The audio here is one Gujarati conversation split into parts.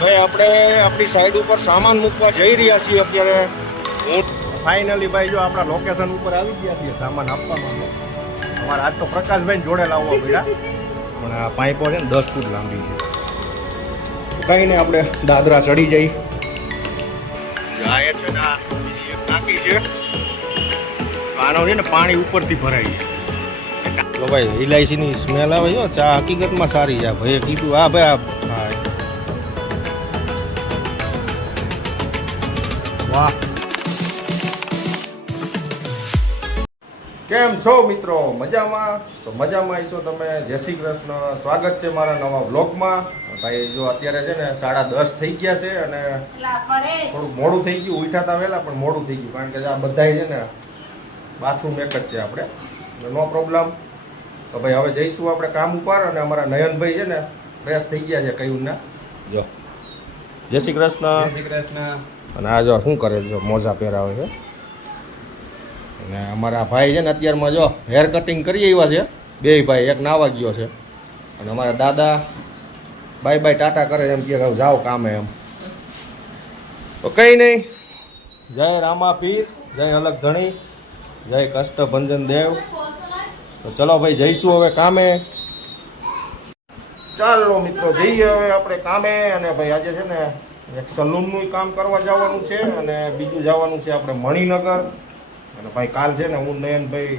ભાઈ, આપણે આપણી સાઈડ ઉપર સામાન મૂકવા જઈ રહ્યા છીએ અત્યારે. ફાઇનલી ભાઈ, જો આપણા લોકેશન ઉપર આવી ગયા છીએ સામાન આપવા માટે અમારે આજ તો પ્રકાશભાઈ જોડે લાવવા પડ્યા. પણ આ પાઇપો છે ને દસ ફૂટ લાંબી છે. કંઈ નહીં, આપણે દાદરા ચડી જઈ. છે ને એક છે. આનો છે ને પાણી ઉપરથી ભરાય છે. તો ભાઈ ઇલાયચીની સ્મેલ આવે છે. ચા હકીકતમાં સારી છે. ભાઈ કીધું હા ભાઈ, આ વાહ. કેમ છો મિત્રો? મજામાં? તો મજામાં આવીશો તમે. જય શ્રી કૃષ્ણ. સ્વાગત છે મારા નવા બ્લોગમાં ભાઈ જો અત્યારે છે ને સાડા દસ થઈ ગયા છે અને થોડુંક મોડું થઈ ગયું. ઉઠાતા વહેલા પણ મોડું થઈ ગયું. કારણ કે આ બધા છે ને બાથરૂમ એક જ છે આપણે. No problem. તો ભાઈ હવે જઈશું આપણે કામ ઉપર અને અમારા નયનભાઈ છે ને ફ્રેશ થઈ ગયા છે કયું ના જો. જય શ્રી કૃષ્ણ. શ્રી કૃષ્ણ. અને આ જો શું કરે જો મોજા પહેરાવે છે. અને અમારા ભાઈ છે ને અત્યારમાં જો હેર કટિંગ કરી આવ્યા છે. બે ભાઈ, એક નાવા ગયો છે. અને અમારા દાદા બાય બાય ટાટા કરે એમ કે જાઓ કામે એમ. તો કંઈ નહીં. જય રામા પીર, જય અલગ ધણી, જય કષ્ટભંજન દેવ. તો ચલો ભાઈ, જઈશું હવે કામે. ચાલો મિત્રો, જઈએ હવે આપણે કામે. અને ભાઈ આજે છે ને એક સલૂનનું કામ કરવા જવાનું છે અને બીજું જવાનું છે આપણે મણિનગર. અને ભાઈ કાલ છે ને હું નયનભાઈ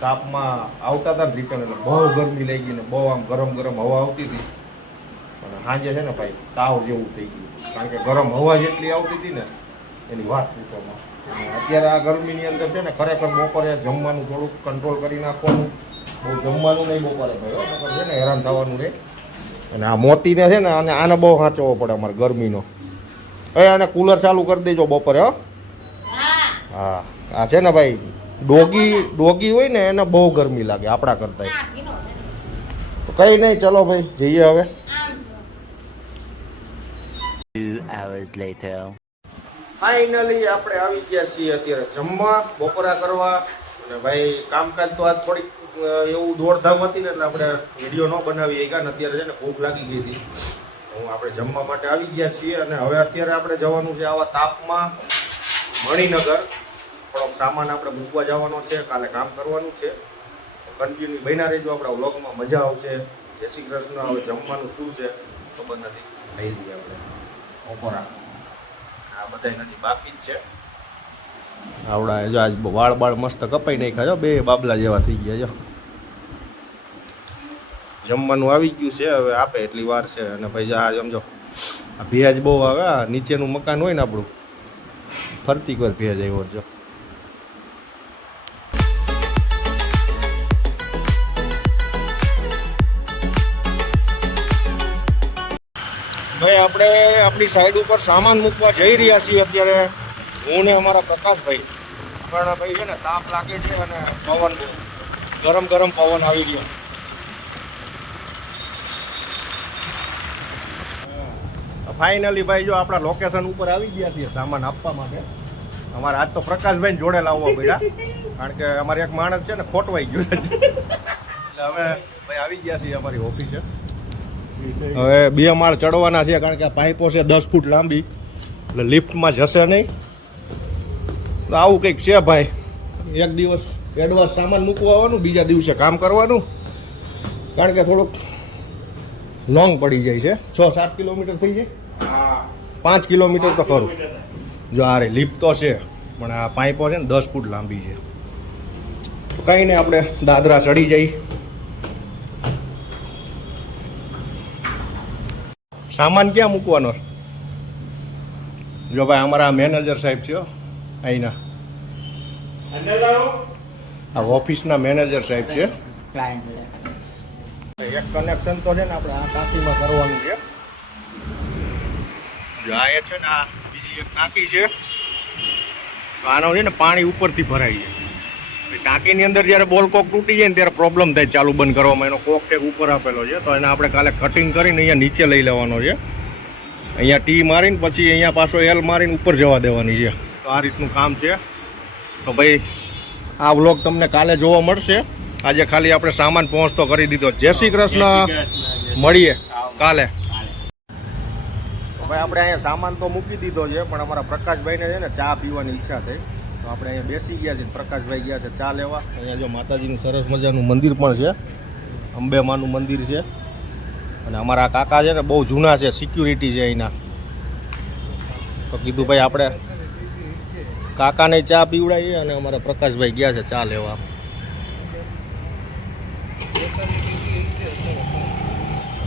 તાપમાં આવતા હતા રિટર્ન એટલે બહુ ગરમી લઈ ગઈ ને બહુ આમ ગરમ ગરમ હવા આવતી હતી. અને સાંજે છે ને ભાઈ તાવ જેવું થઈ ગયું. કારણ કે ગરમ હવા જેટલી આવતી હતી ને એની વાત પૂછવામાં. અત્યારે આ ગરમીની અંદર છે ને ખરેખર બપોરે જમવાનું થોડુંક કંટ્રોલ કરી નાખવાનું. બહુ જમવાનું નહીં બપોરે ભાઈ છે ને હેરાન થવાનું રહે અને આ મોતીને છે ને અને આને બહુ સાચવવો પડે અમારે ગરમીનો. હવે આને કુલર ચાલુ કરી દેજો બપોરે હો. હા. હા છે ને ભાઈ ડોગી ડોગી હોય ને એને બહુ ગરમી લાગે આપણા કરતા તો કઈ નહીં ચલો ભાઈ જઈએ હવે. Two hours later. ફાઇનલી આપણે આવી ગયા છીએ અત્યારે જમવા બપોરા કરવા. અને ભાઈ કામકાજ તો આજ થોડીક એવું દોડધામ હતી ને એટલે આપણે વીડિયો ન બનાવી ગયા ને અત્યારે છે ને ભૂખ લાગી ગઈ હતી. હું આપણે જમવા માટે આવી ગયા છીએ અને હવે અત્યારે આપણે જવાનું છે આવા તાપમાં મણિનગર. થોડોક સામાન આપણે મૂકવા જવાનો છે, કાલે કામ કરવાનું છે. કન્ટિન્યુ બન્યા રહેજો, આપણા વ્લોગમાં મજા આવશે. જય શ્રી કૃષ્ણ, હવે જમવાનું શું છે ખબર નથી. ખાઈ લઈએ આપણે. બપોરા આ બધા નથી બાકી જ છે. આવડા, જો આજ વાળ બાળ મસ્ત કપાઈ નાખ્યા જો બે બાબલા જેવા થઈ ગયા જો જમવાનું આવી ગયું છે, હવે આપે એટલી વાર છે. અને ભાઈ જા સમજો. આ ભેજ બહુ આવે નીચેનું મકાન હોય ને આપણું, ફરતી વાર ભેજ આવ્યો જો. ભાઈ, આપણે આપણી સાઈડ ઉપર સામાન મૂકવા જઈ રહ્યા છીએ અત્યારે. હું ને અમારા પ્રકાશભાઈ. પણ ભાઈ, છે ને, તાપ લાગે છે અને પવન ગરમ ગરમ પવન આવી ગયો. ફાઇનલી ભાઈ, જો આપણા લોકેશન ઉપર આવી ગયા છીએ સામાન આપવા માટે, અમારે આજ તો પ્રકાશભાઈ જોડે લાવવા પડ્યા, કારણ કે અમારે એક માણસ છે ને ખોટવાઈ ગયું એટલે હવે ભાઈ આવી ગયા છીએ અમારી ઓફિસે. હવે બે માળ ચડવાના છે, કારણ કે પાઇપો છે દસ ફૂટ લાંબી, એટલે લિફ્ટમાં જશે નહીં. તો આવું કંઈક છે ભાઈ. એક દિવસ એડવાન્સ સામાન મૂકવા આવવાનું, બીજા દિવસે કામ કરવાનું, કારણ કે થોડુંક લોંગ પડી જાય છે. છ સાત કિલોમીટર થઈ જાય. પાંચ કિલોમીટર તો ખરું. જો આ રે લિફ્ટ તો છે પણ આ પાઇપો છે ને દસ ફૂટ લાંબી છે. તો કંઈ નહીં આપણે દાદરા ચડી જઈ. સામાન ક્યાં મૂકવાનો? જો ભાઈ અમારા મેનેજર સાહેબ છે અહીંના. આ ઓફિસના મેનેજર સાહેબ છે. એક કનેક્શન તો છે ને આપણે આ કાપીમાં કરવાનું છે. જો આ એ છે ને આ બીજી એક ટાંકી છે. આનો છે ને પાણી ઉપરથી ભરાય છે. ટાંકીની અંદર જ્યારે બોલ કોક તૂટી જાય ને ત્યારે પ્રોબ્લેમ થાય ચાલુ બંધ કરવામાં. એનો કોક ટેક ઉપર આપેલો છે. તો એને આપણે કાલે કટિંગ કરીને અહીંયા નીચે લઈ લેવાનો છે. અહીંયા ટી મારીને પછી અહીંયા પાછો એલ મારીને ઉપર જવા દેવાની છે. તો આ રીતનું કામ છે. તો ભાઈ આ વ્લોગ તમને કાલે જોવા મળશે. આજે ખાલી આપણે સામાન પહોંચતો કરી દીધો. જય શ્રી કૃષ્ણ. મળીએ કાલે. ભાઈ આપણે અહીંયા સામાન તો મૂકી દીધો છે, પણ અમારા પ્રકાશભાઈને છે ને ચા પીવાની ઈચ્છા થઈ. તો આપણે અહીંયા બેસી ગયા છે પ્રકાશભાઈ ગયા છે ચા લેવા. અહીંયા જો માતાજીનું સરસ મજાનું મંદિર પણ છે, અંબે માનું મંદિર છે. અને અમારા કાકા છે ને બહુ જૂના છે સિક્યુરિટી છે અહીંના. તો કીધું ભાઈ આપણે કાકાને ચા પીવડાવીએ અને અમારા પ્રકાશભાઈ ગયા છે ચા લેવા.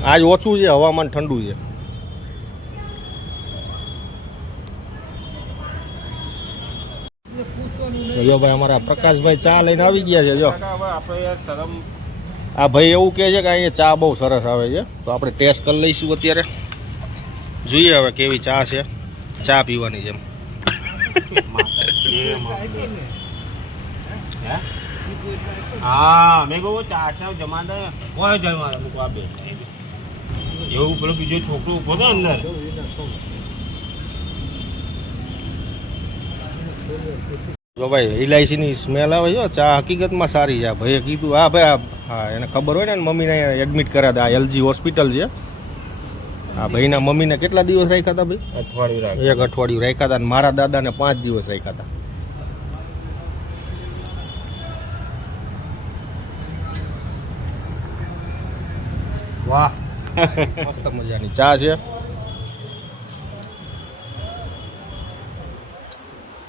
આજ ઓછું છે, હવામાન ઠંડુ છે. જો ભાઈ અમારા પ્રકાશભાઈ ચા લઈને આવી ગયા છે, જો. આ ભાઈ એવું કહે છે કે અહીંયા ચા બહુ સરસ આવે છે. તો આપણે ટેસ્ટ કરી લઈશું અત્યારે. જોઈએ હવે કેવી ચા છે. ચા પીવાની જેમ હા, મેં કહું ચા ચા જમા દે કોઈ જમા મૂકવા બે. એવું પેલો બીજો છોકરો જો ભાઈ ઇલાયચીની સ્મેલ આવે છે ચા હકીકતમાં સારી છે. આ ભાઈએ કીધું હા ભાઈ હા એને ખબર હોય ને મમ્મીને એડમિટ કર્યા હતા આ એલજી હોસ્પિટલ છે. હા ભાઈના મમ્મીને કેટલા દિવસ રાખ્યા હતા ભાઈ? અઠવાડિયું એક અઠવાડિયું રાખ્યા હતા અને મારા દાદાને પાંચ દિવસ રાખ્યા હતા. વાહ. મસ્ત મજાની ચા છે.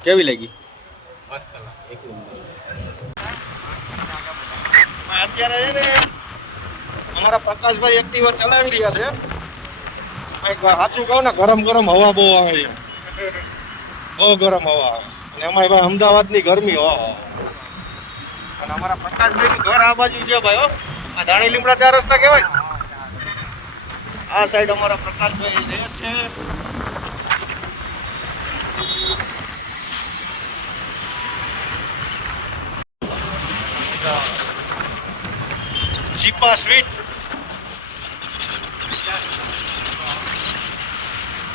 કેવી લાગી? અત્યારે છે ને અમારા પ્રકાશભાઈ એક્ટિવા ચલાવી રહ્યા છે. સાચું કહું ને, ગરમ ગરમ હવા બહુ આવે છે. બહુ ગરમ હવા આવે. અને એમાં ભાઈ અમદાવાદની ગરમી હવા અને અમારા પ્રકાશભાઈનું ઘર આ બાજુ છે ભાઈ હો. આ ધાણી લીમડા ચાર રસ્તા કહેવાય આ સાઈડ અમારા પ્રકાશભાઈ રહે છે ચીપા સ્વીટ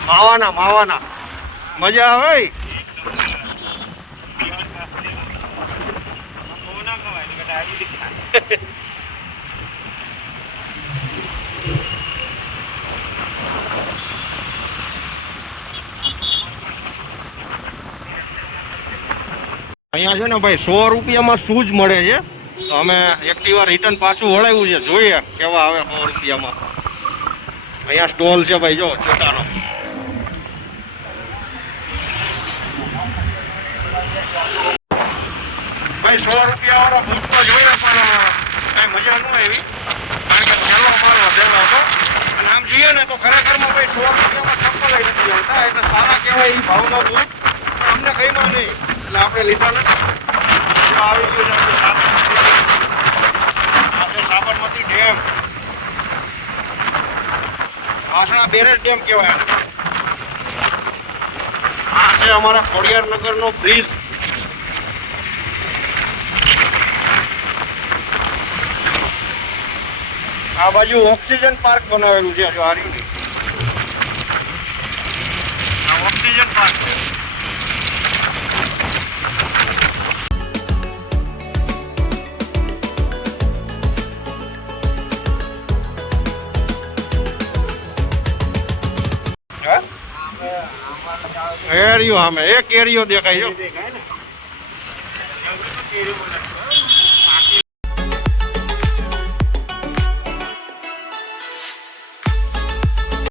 માવાના માવાના. મજા આવે? અહીંયા છે ને ભાઈ, સો રૂપિયામાં શૂઝ મળે છે? અમે એક્ટિવા રિટર્ન પાછું વળાવ્યું છે, જોઈએ કેવા આવે સો રૂપિયામાં. અહીંયા સ્ટોલ છે ભાઈ, જો છોટાનો ભાઈ, સો રૂપિયા વાળો બુક તો જોઈએ પણ કઈ મજા ન આવી. કારણ કે છેલ્લો અમારો વધેલો હતો. અને આમ જોઈએ ને તો ખરેખરમાં ભાઈ, સો રૂપિયામાં ચપ્પલ નથી આવતા એટલે સારા કહેવાય એ ભાવમાં બુક પણ અમને કઈમાં નહીં. એટલે આપણે લીધા નથી. આવી ગયું છે સાબરમતી આ છે સાબરમતી ડેમ આ બેરેજ ડેમ કહેવાય. આ છે અમારા ખોડિયાર નગરનો બ્રિજ. આ બાજુ ઓક્સિજન પાર્ક બનાવેલું છે જો હારી આ ઓક્સિજન પાર્ક એરિયો સામે એક એરિયો દેખાય છે